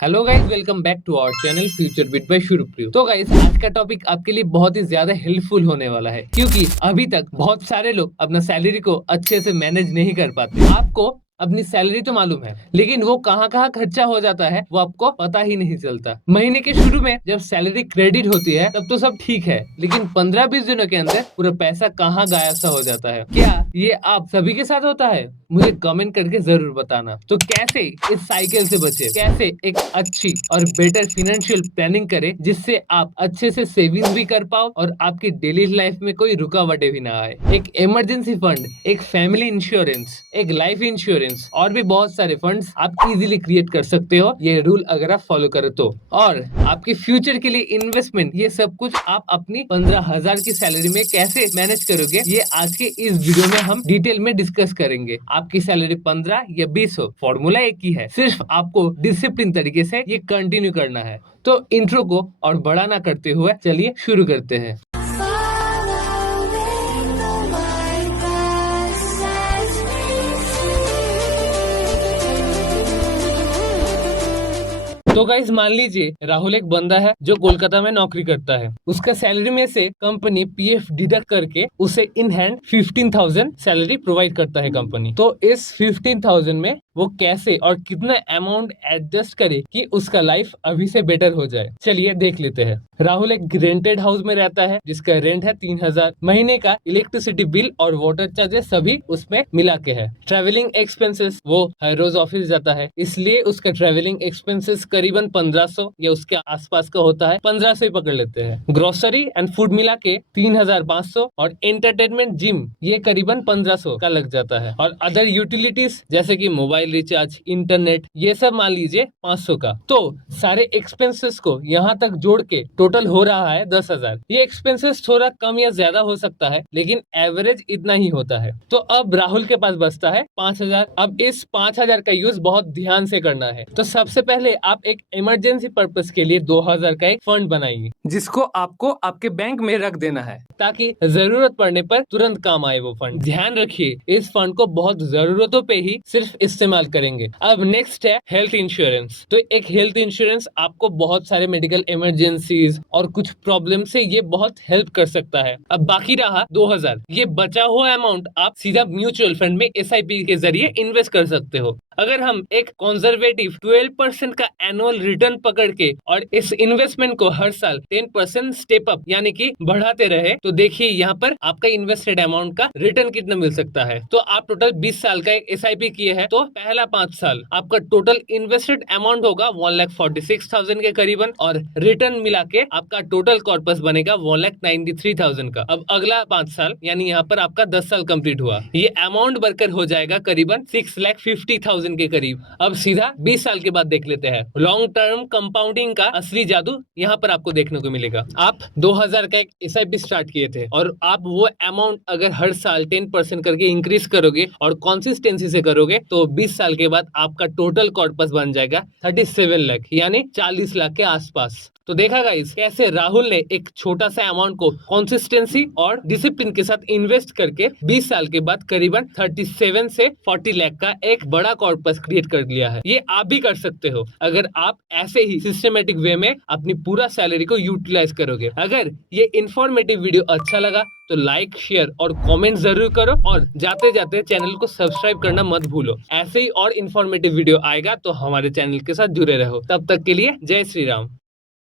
Hello guys, welcome back to our channel future bit by Shurupriyo. तो guys, आज का topic आपके लिए बहुत ही ज्यादा हेल्पफुल होने वाला है, क्योंकि अभी तक बहुत सारे लोग अपना सैलरी को अच्छे से मैनेज नहीं कर पाते। आपको अपनी सैलरी तो मालूम है, लेकिन वो कहाँ कहाँ खर्चा हो जाता है वो आपको पता ही नहीं चलता। महीने के शुरू में जब सैलरी क्रेडिट होती है तब तो सब ठीक है, लेकिन 15-20 दिनों के अंदर पूरा पैसा कहाँ गायब सा हो जाता है। क्या ये आप सभी के साथ होता है? मुझे कमेंट करके जरूर बताना। तो कैसे इस साइकिल से बचे, कैसे एक अच्छी और बेटर फाइनेंशियल प्लानिंग करें जिससे आप अच्छे से सेविंग भी कर पाओ और आपकी डेली लाइफ में कोई रुकावटें भी ना आए। एक इमरजेंसी फंड, एक फैमिली इंश्योरेंस, एक लाइफ इंश्योरेंस और भी बहुत सारे फंड्स आप इजीली क्रिएट कर सकते हो, ये रूल अगर आप फॉलो करो तो। और आपके फ्यूचर के लिए इन्वेस्टमेंट, ये सब कुछ आप अपनी 15,000 की सैलरी में कैसे मैनेज करोगे, ये आज के इस वीडियो में हम डिटेल में डिस्कस करेंगे। आपकी सैलरी 15 या 20 हो, फॉर्मूला एक ही है, सिर्फ आपको डिसिप्लिन तरीके से ये कंटिन्यू करना है। तो इंट्रो को और बड़ा ना करते हुए चलिए शुरू करते हैं। तो गाइस, मान लीजिए राहुल एक बंदा है जो कोलकाता में नौकरी करता है। उसका सैलरी में से कंपनी पीएफ डिडक्ट करके उसे इन हैंड 15,000 सैलरी प्रोवाइड करता है कंपनी। तो इस 15,000 में वो कैसे और कितना अमाउंट एडजस्ट करे कि उसका लाइफ अभी से बेटर हो जाए, चलिए देख लेते हैं। राहुल एक रेंटेड हाउस में रहता है जिसका रेंट है 3,000। महीने का इलेक्ट्रिसिटी बिल और वाटर चार्जेस सभी उसमें मिला के है। ट्रेवलिंग एक्सपेंसेस, वो हर रोज ऑफिस जाता है, इसलिए उसका ट्रेवलिंग एक्सपेंसेस करीबन 1500 या उसके आसपास का होता है, 1500 ही पकड़ लेते हैं। ग्रोसरी एंड फूड मिला के 3,500 और एंटरटेनमेंट जिम ये करीबन 1500 का लग जाता है। और अदर यूटिलिटीज जैसे कि मोबाइल रिचार्ज, इंटरनेट, ये सब मान लीजिए 500 का। तो सारे एक्सपेंसेस को यहाँ तक जोड़ के टोटल हो रहा है 10,000। ये एक्सपेंसेस थोड़ा कम या ज्यादा हो सकता है, लेकिन एवरेज इतना ही होता है। तो अब राहुल के पास बचता है 5,000। अब इस 5,000 का यूज बहुत ध्यान से करना है। तो सबसे पहले आप एक इमरजेंसी पर्पस के लिए 2,000 का एक फंड बनाइए, जिसको आपको आपके बैंक में रख देना है ताकि जरूरत पड़ने पर तुरंत काम आए वो फंड। ध्यान रखिए, इस फंड को बहुत जरूरतों पे ही सिर्फ इस्तेमाल करेंगे। अब नेक्स्ट है हेल्थ इंश्योरेंस। तो एक हेल्थ इंश्योरेंस आपको बहुत सारे मेडिकल इमरजेंसीज और कुछ प्रॉब्लम से ये बहुत हेल्प कर सकता है। अब बाकी रहा 2,000। ये बचा हुआ अमाउंट आप सीधा म्यूचुअल फंड में एसआईपी के जरिए इन्वेस्ट कर सकते हो। अगर हम एक कंजर्वेटिव 12% का एनुअल रिटर्न पकड़ के और इस इन्वेस्टमेंट को हर साल 10% स्टेप अप यानी कि बढ़ाते रहे, तो देखिए यहाँ पर आपका इन्वेस्टेड अमाउंट का रिटर्न कितना मिल सकता है। तो आप टोटल 20 साल का एक एसआईपी किए हैं, तो पहला 5 साल आपका टोटल इन्वेस्टेड अमाउंट होगा 1,46,000 के करीबन, और रिटर्न मिला के आपका टोटल कॉर्पस बनेगा 1,93,000 का। अब अगला 5 साल यानी यहाँ पर आपका 10 साल कंप्लीट हुआ, ये अमाउंट बढ़कर हो जाएगा करीबन 6,50,000 के करीब। अब सीधा 20 साल के बाद देख लेते हैं। लॉन्ग टर्म कंपाउंडिंग का असली जादू यहाँ पर आपको देखने को मिलेगा। आप 2,000 का एक एसआईपी स्टार्ट किए थे और आप वो अमाउंट अगर हर साल 10% करके इंक्रीज करोगे और कंसिस्टेंसी से करोगे, तो 20 साल के बाद आपका टोटल कॉर्पस बन जाएगा 37 लाख यानी 40 लाख के आसपास। तो देखा गाइस, कैसे राहुल ने एक छोटा सा अमाउंट को कंसिस्टेंसी और डिसिप्लिन के साथ इन्वेस्ट करके 20 साल के बाद करीबन 37 से 40 लाख का एक बड़ा कॉर्पस क्रिएट कर लिया है। ये आप भी कर सकते हो अगर आप ऐसे ही सिस्टमेटिक वे में अपनी पूरा सैलरी को यूटिलाइज करोगे। अगर ये इंफॉर्मेटिव वीडियो अच्छा लगा तो लाइक, शेयर और कमेंट जरूर करो, और जाते जाते चैनल को सब्सक्राइब करना मत भूलो। ऐसे ही और इंफॉर्मेटिव वीडियो आएगा तो हमारे चैनल के साथ जुड़े रहो। तब तक के लिए जय श्री राम।